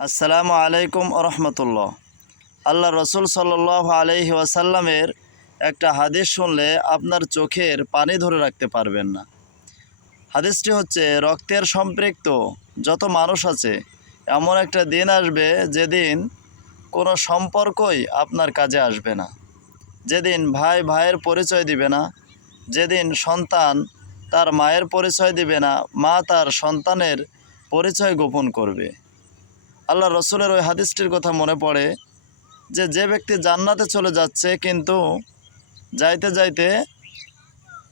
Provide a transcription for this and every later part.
আসসালামু আলাইকুম রহমতুল্লাহ। আল্লাহ রসুল সাল্লাল্লাহু আলাইহি ওয়াসাল্লামের একটা হাদিস শুনলে আপনার চোখের পানি ধরে রাখতে পারবেন না। হাদিসটি হচ্ছে, রক্তের সম্পৃক্ত যত মানুষ আছে এমন একটা দিন আসবে যেদিন কোনো সম্পর্কই আপনার কাজে আসবে না, যেদিন ভাই ভাইয়ের পরিচয় দিবে না, যেদিন সন্তান তার মায়ের পরিচয় দিবে না, মা তার সন্তানের পরিচয় গোপন করবে। আল্লাহ রসুলের ওই হাদিসটির কথা মনে পড়ে যে ব্যক্তি জান্নাতে চলে যাচ্ছে কিন্তু যাইতে যাইতে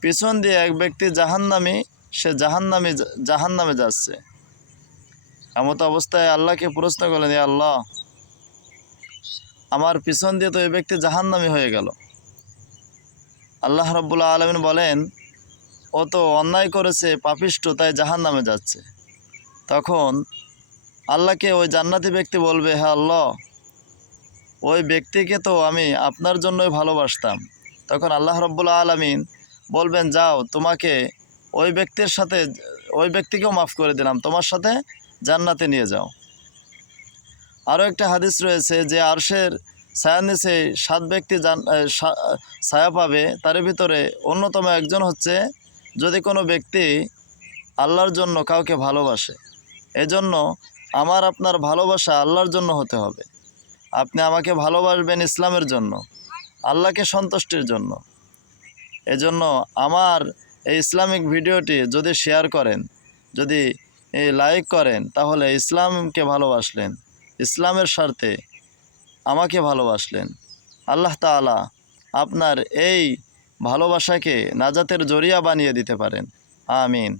পিছন দিয়ে এক ব্যক্তি জাহান্নামী, সে জাহান্নামে যাচ্ছে। এমত অবস্থায় আল্লাহকে প্রশ্ন করলেন, ইয়া আল্লাহ, আমার পিছন দিয়ে তো এই ব্যক্তি জাহান্নামী হয়ে গেল। আল্লাহ রাব্বুল আলামিন বলেন, ও তো অন্যায় করেছে, পাপিষ্ঠ, তাই জাহান্নামে যাচ্ছে। তখন আল্লাহকে ওই জান্নাতি ব্যক্তি বলবে, হ্যাঁ আল্লাহ, ওই ব্যক্তিকে তো আমি আপনার জন্যই ভালোবাসতাম। তখন আল্লাহ রাব্বুল আলামিন বলবেন, যাও, তোমাকে ওই ব্যক্তির সাথে, ওই ব্যক্তিকেও মাফ করে দিলাম, তোমার সাথে জান্নাতে নিয়ে যাও। আরও একটা হাদিস রয়েছে যে আরশের ছায়ার নিচে 7 ব্যক্তি ছায়া পাবে, তার ভিতরে অন্যতম একজন হচ্ছে যদি কোনো ব্যক্তি আল্লাহর জন্য কাউকে ভালোবাসে। এজন্য আমার আপনার ভালোবাসা আল্লাহর জন্য হতে হবে। আপনি আমাকে ভালোবাসবেন ইসলামের জন্য, আল্লাহকে সন্তুষ্টির জন্য। এজন্য আমার এই ইসলামিক ভিডিওটি যদি শেয়ার করেন, যদি লাইক করেন, তাহলে ইসলামকে ভালোবাসলেন, ইসলামের স্বার্থে আমাকে ভালোবাসলেন। আল্লাহ তাআলা আপনার এই ভালোবাসাকে নাজাতের জরিয়া বানিয়ে দিতে পারেন। আমিন।